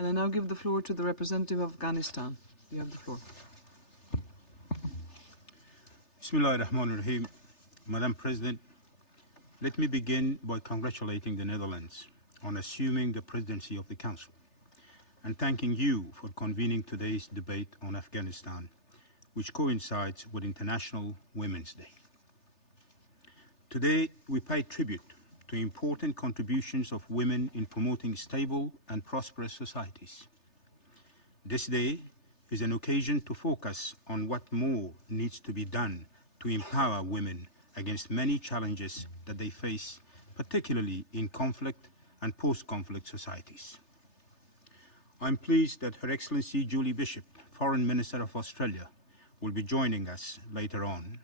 And I now give the floor to the representative of Afghanistan. You have the floor. Bismillah ar-Rahman ar-Rahim. Madam President, let me begin by congratulating the Netherlands on assuming the presidency of the Council and thanking you for convening today's debate on Afghanistan, which coincides with International Women's Day. Today, we pay tribute to important contributions of women in promoting stable and prosperous societies. This day is an occasion to focus on what more needs to be done to empower women against many challenges that they face, particularly in conflict and post-conflict societies. I'm pleased that Her Excellency Julie Bishop, Foreign Minister of Australia, will be joining us later on,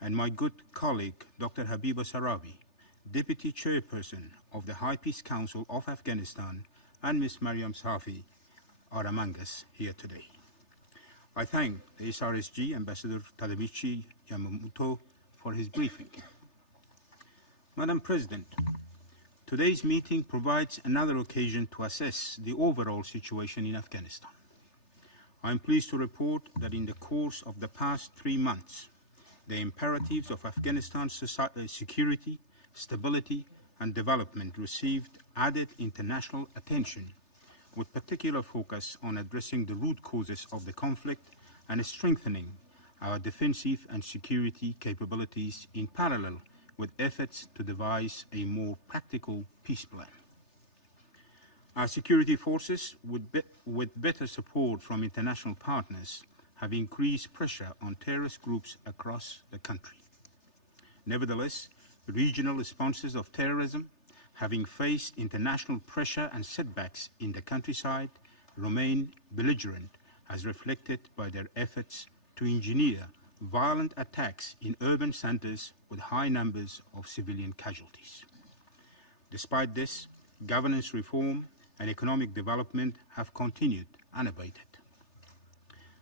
and my good colleague, Dr. Habiba Sarabi, Deputy Chairperson of the High Peace Council of Afghanistan, and Ms. Mariam Safi are among us here today. I thank the SRSG Ambassador Tadamichi Yamamoto for his briefing. Madam President, today's meeting provides another occasion to assess the overall situation in Afghanistan. I am pleased to report that in the course of the past 3 months, the imperatives of Afghanistan's security, stability, and development received added international attention, with particular focus on addressing the root causes of the conflict and strengthening our defensive and security capabilities in parallel with efforts to devise a more practical peace plan. Our security forces, with better support from international partners, have increased pressure on terrorist groups across the country. Nevertheless, regional responses of terrorism, having faced international pressure and setbacks in the countryside, remain belligerent, as reflected by their efforts to engineer violent attacks in urban centers with high numbers of civilian casualties. Despite this, governance reform and economic development have continued unabated.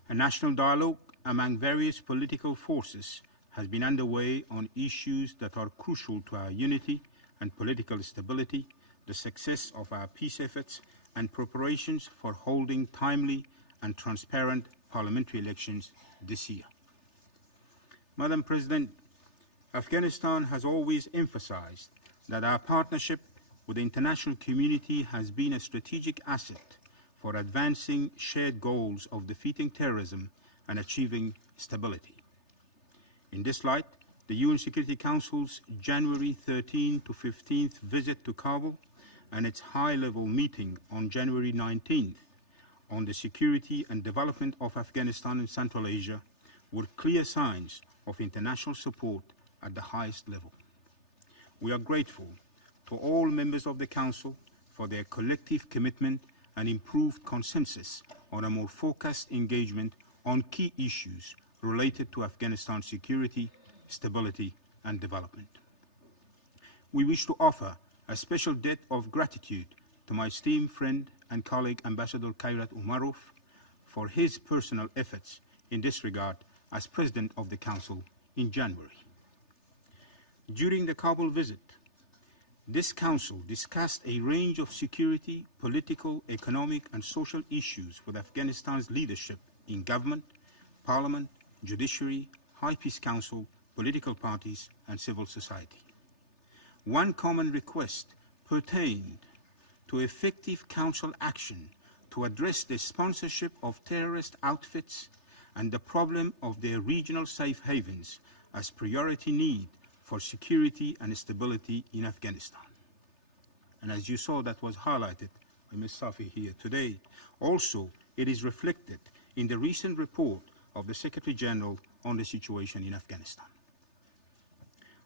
A national dialogue among various political forces has been underway on issues that are crucial to our unity and political stability, the success of our peace efforts, and preparations for holding timely and transparent parliamentary elections this year. Madam President, Afghanistan has always emphasized that our partnership with the international community has been a strategic asset for advancing shared goals of defeating terrorism and achieving stability. In this light, the UN Security Council's January 13 to 15th visit to Kabul and its high-level meeting on January 19th on the security and development of Afghanistan and Central Asia were clear signs of international support at the highest level. We are grateful to all members of the Council for their collective commitment and improved consensus on a more focused engagement on key issues related to Afghanistan's security, stability, and development. We wish to offer a special debt of gratitude to my esteemed friend and colleague Ambassador Kairat Umarov for his personal efforts in this regard as President of the Council in January. During the Kabul visit, this Council discussed a range of security, political, economic, and social issues with Afghanistan's leadership in government, parliament, judiciary, High Peace Council, political parties, and civil society. One common request pertained to effective Council action to address the sponsorship of terrorist outfits and the problem of their regional safe havens as priority need for security and stability in Afghanistan. And as you saw, that was highlighted by Ms. Safi here today. Also, it is reflected in the recent report of the Secretary General on the situation in Afghanistan.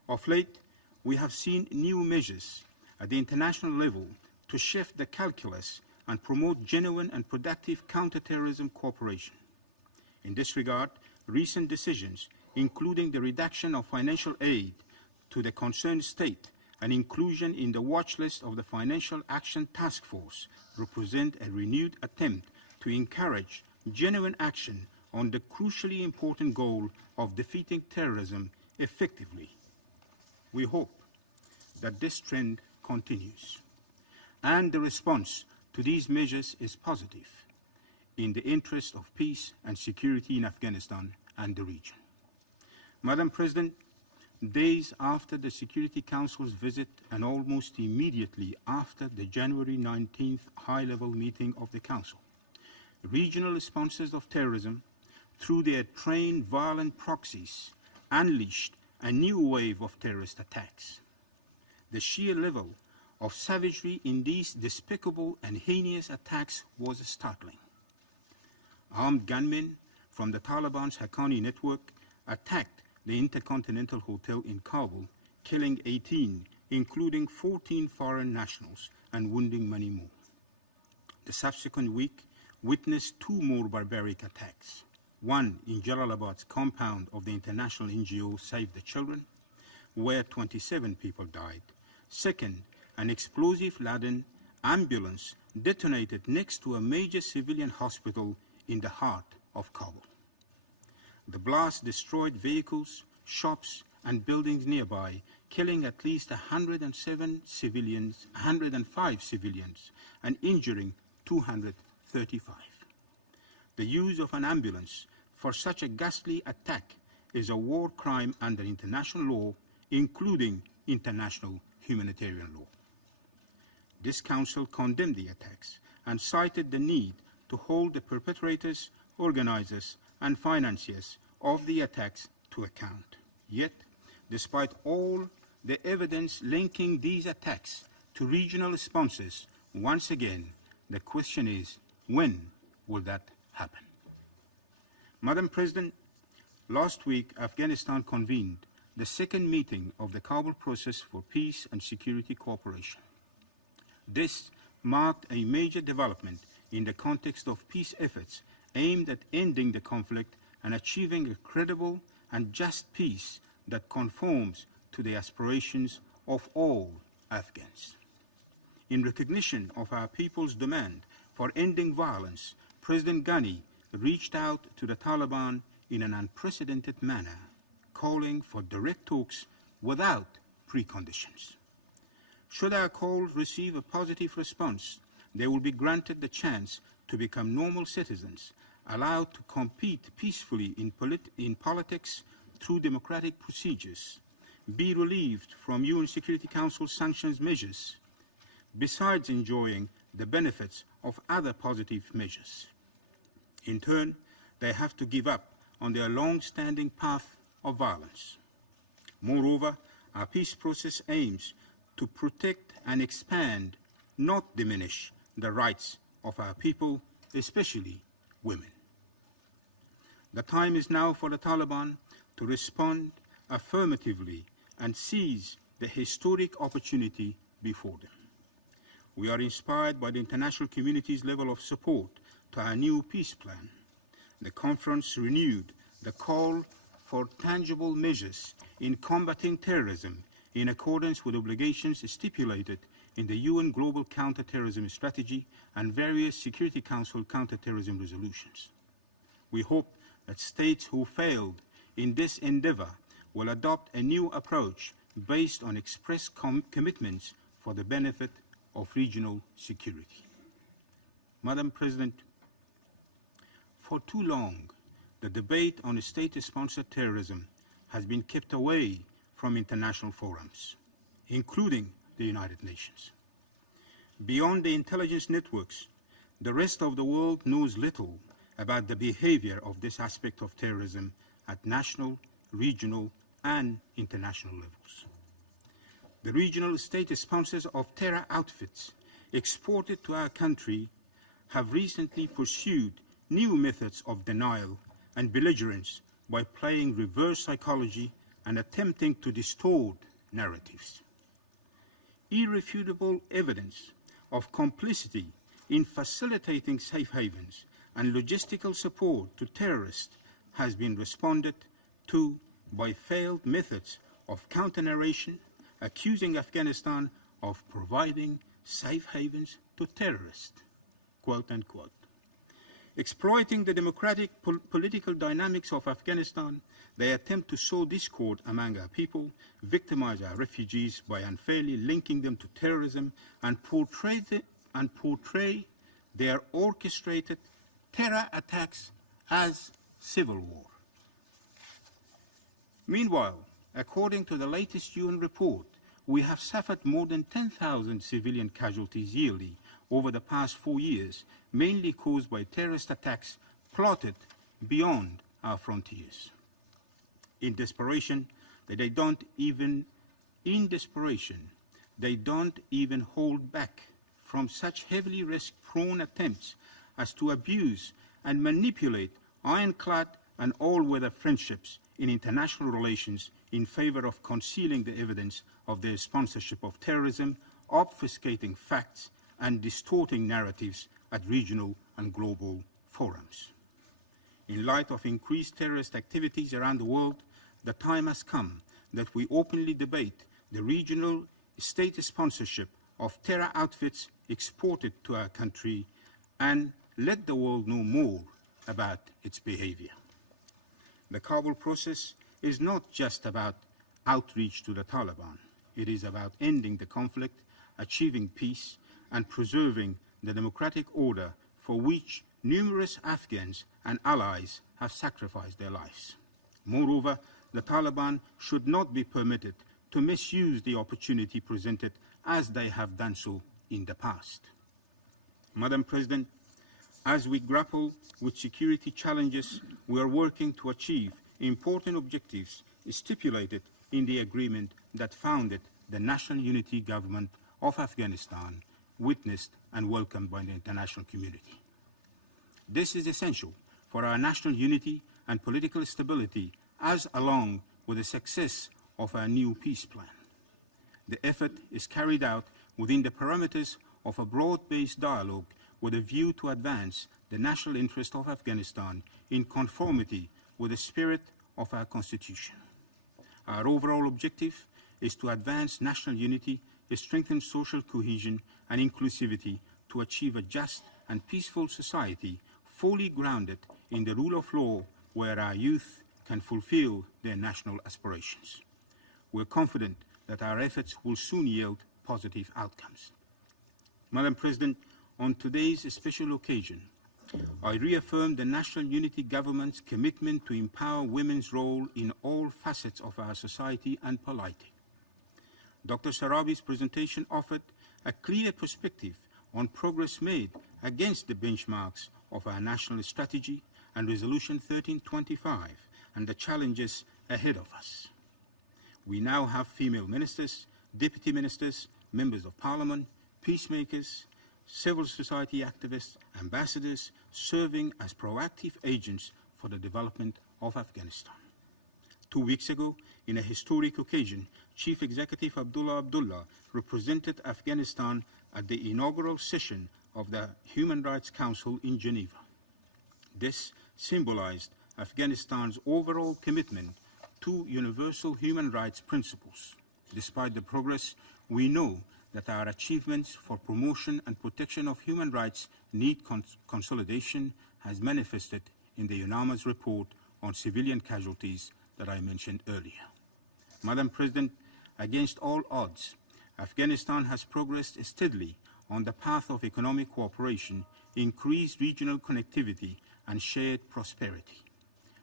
Of late, we have seen new measures at the international level to shift the calculus and promote genuine and productive counterterrorism cooperation. In this regard, recent decisions, including the reduction of financial aid to the concerned state and inclusion in the watch list of the Financial Action Task Force, represent a renewed attempt to encourage genuine action on the crucially important goal of defeating terrorism effectively. We hope that this trend continues and the response to these measures is positive in the interest of peace and security in Afghanistan and the region. Madam President, days after the Security Council's visit and almost immediately after the January 19th high-level meeting of the Council, regional sponsors of terrorism, through their trained violent proxies, unleashed a new wave of terrorist attacks. The sheer level of savagery in these despicable and heinous attacks was startling. Armed gunmen from the Taliban's Haqqani network attacked the Intercontinental Hotel in Kabul, killing 18, including 14 foreign nationals, and wounding many more. The subsequent week witnessed two more barbaric attacks, one in Jalalabad's compound of the international NGO Save the Children, where 27 people died. Second, an explosive-laden ambulance detonated next to a major civilian hospital in the heart of Kabul. The blast destroyed vehicles, shops, and buildings nearby, killing at least 105 civilians, and injuring 235. The use of an ambulance for such a ghastly attack is a war crime under international law, including international humanitarian law. This Council condemned the attacks and cited the need to hold the perpetrators, organizers, and financiers of the attacks to account. Yet, despite all the evidence linking these attacks to regional sponsors, once again, the question is, when will that happen? Madam President, last week, Afghanistan convened the second meeting of the Kabul Process for Peace and Security Cooperation. This marked a major development in the context of peace efforts aimed at ending the conflict and achieving a credible and just peace that conforms to the aspirations of all Afghans. In recognition of our people's demand for ending violence, President Ghani reached out to the Taliban in an unprecedented manner, calling for direct talks without preconditions. Should our call receive a positive response, they will be granted the chance to become normal citizens, allowed to compete peacefully in politics through democratic procedures, be relieved from UN Security Council sanctions measures, besides enjoying the benefits of other positive measures. In turn, they have to give up on their long-standing path of violence. Moreover, our peace process aims to protect and expand, not diminish, the rights of our people, especially women. The time is now for the Taliban to respond affirmatively and seize the historic opportunity before them. We are inspired by the international community's level of support to our new peace plan. The conference renewed the call for tangible measures in combating terrorism in accordance with obligations stipulated in the UN Global Counterterrorism Strategy and various Security Council counterterrorism resolutions. We hope that states who failed in this endeavor will adopt a new approach based on express commitments for the benefit of regional security. Madam President, for too long, the debate on state-sponsored terrorism has been kept away from international forums, including the United Nations. Beyond the intelligence networks, the rest of the world knows little about the behavior of this aspect of terrorism at national, regional, and international levels. The regional state sponsors of terror outfits exported to our country have recently pursued new methods of denial and belligerence by playing reverse psychology and attempting to distort narratives. Irrefutable evidence of complicity in facilitating safe havens and logistical support to terrorists has been responded to by failed methods of counter-narration, accusing Afghanistan of providing safe havens to terrorists, quote unquote. Exploiting the democratic political dynamics of Afghanistan, they attempt to sow discord among our people, victimize our refugees by unfairly linking them to terrorism, and portray and portray their orchestrated terror attacks as civil war. Meanwhile, according to the latest UN report, we have suffered more than 10,000 civilian casualties yearly over the past 4 years, mainly caused by terrorist attacks plotted beyond our frontiers. In desperation, they don't even hold back from such heavily risk-prone attempts as to abuse and manipulate ironclad and all-weather friendships in international relations in favor of concealing the evidence of their sponsorship of terrorism, obfuscating facts, and distorting narratives at regional and global forums. In light of increased terrorist activities around the world, the time has come that we openly debate the regional state sponsorship of terror outfits exported to our country and let the world know more about its behavior. The Kabul process is not just about outreach to the Taliban. It is about ending the conflict, achieving peace, and preserving the democratic order for which numerous Afghans and allies have sacrificed their lives. Moreover, the Taliban should not be permitted to misuse the opportunity presented as they have done so in the past. Madam President, as we grapple with security challenges, we are working to achieve important objectives stipulated in the agreement that founded the National Unity Government of Afghanistan, witnessed and welcomed by the international community. This is essential for our national unity and political stability, as along with the success of our new peace plan. The effort is carried out within the parameters of a broad-based dialogue with a view to advance the national interest of Afghanistan in conformity with the spirit of our Constitution. Our overall objective is to advance national unity, strengthen social cohesion and inclusivity to achieve a just and peaceful society fully grounded in the rule of law, where our youth can fulfill their national aspirations. We're confident that our efforts will soon yield positive outcomes. Madam President, on today's special occasion, I reaffirm the National Unity Government's commitment to empower women's role in all facets of our society and polity. Dr. Sarabi's presentation offered a clear perspective on progress made against the benchmarks of our national strategy and Resolution 1325 and the challenges ahead of us. We now have female ministers, deputy ministers, members of parliament, peacemakers, civil society activists, ambassadors serving as proactive agents for the development of Afghanistan. 2 weeks ago, in a historic occasion, Chief Executive Abdullah represented Afghanistan at the inaugural session of the Human Rights Council in Geneva. This symbolized Afghanistan's overall commitment to universal human rights principles. Despite the progress, we know that our achievements for promotion and protection of human rights need consolidation, as manifested in the unanimous report on civilian casualties that I mentioned earlier. Madam President, against all odds, Afghanistan has progressed steadily on the path of economic cooperation, increased regional connectivity, and shared prosperity.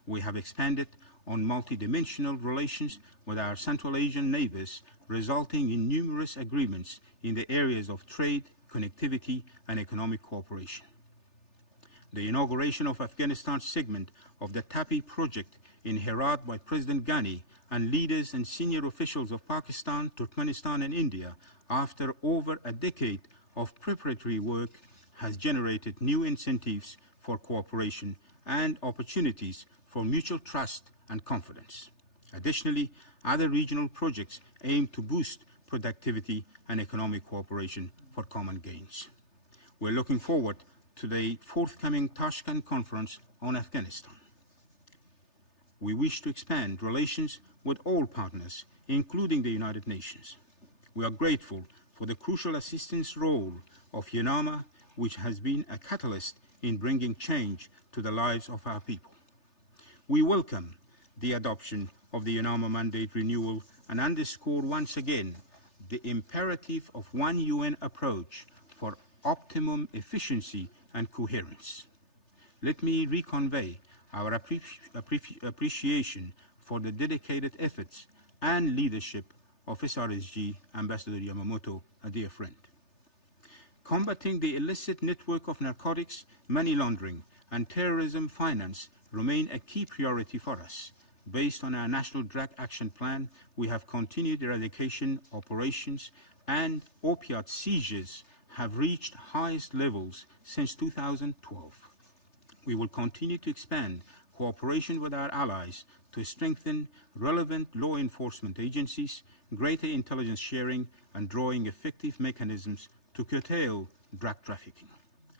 We have expanded on multidimensional relations with our Central Asian neighbors, resulting in numerous agreements in the areas of trade, connectivity, and economic cooperation. The inauguration of Afghanistan's segment of the TAPI project in Herat by President Ghani and leaders and senior officials of Pakistan, Turkmenistan, and India, after over a decade of preparatory work, has generated new incentives for cooperation and opportunities for mutual trust and confidence. Additionally, other regional projects aim to boost productivity and economic cooperation for common gains. We're looking forward to the forthcoming Tashkent Conference on Afghanistan. We wish to expand relations with all partners, including the United Nations. We are grateful for the crucial assistance role of UNAMA, which has been a catalyst in bringing change to the lives of our people. We welcome the adoption of the UNAMA mandate renewal and underscore once again the imperative of one UN approach for optimum efficiency and coherence. Let me reconvey our appreciation for the dedicated efforts and leadership of SRSG Ambassador Yamamoto, a dear friend. Combating the illicit network of narcotics, money laundering, and terrorism finance remain a key priority for us. Based on our National Drug Action Plan, we have continued eradication operations, and opiate seizures have reached highest levels since 2012. We will continue to expand cooperation with our allies to strengthen relevant law enforcement agencies, greater intelligence sharing, and drawing effective mechanisms to curtail drug trafficking.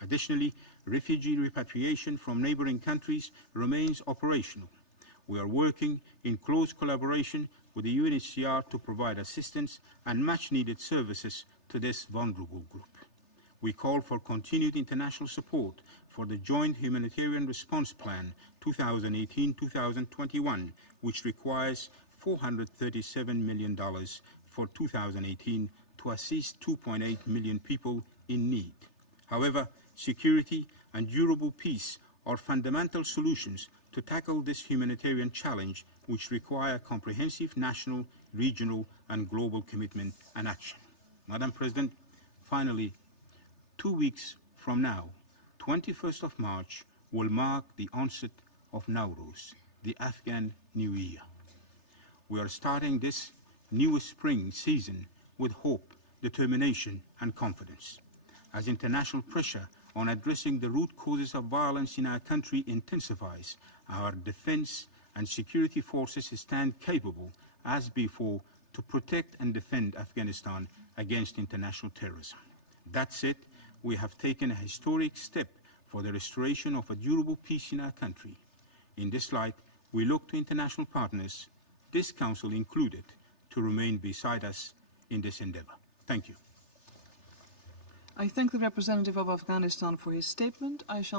Additionally, refugee repatriation from neighboring countries remains operational. We are working in close collaboration with the UNHCR to provide assistance and much-needed services to this vulnerable group. We call for continued international support for the Joint Humanitarian Response Plan 2018-2021, which requires $437 million for 2018 to assist 2.8 million people in need. However, security and durable peace are fundamental solutions to tackle this humanitarian challenge, which require comprehensive national, regional, and global commitment and action. Madam President, finally, 2 weeks from now, 21st of March, will mark the onset of Nowruz, the Afghan New Year. We are starting this new spring season with hope, determination, and confidence. As international pressure on addressing the root causes of violence in our country intensifies, our defense and security forces stand capable as before to protect and defend Afghanistan against international terrorism. That said, we have taken a historic step for the restoration of a durable peace in our country. In this light, we look to international partners, this Council included, to remain beside us in this endeavor. Thank you. I thank the representative of Afghanistan for his statement. I shall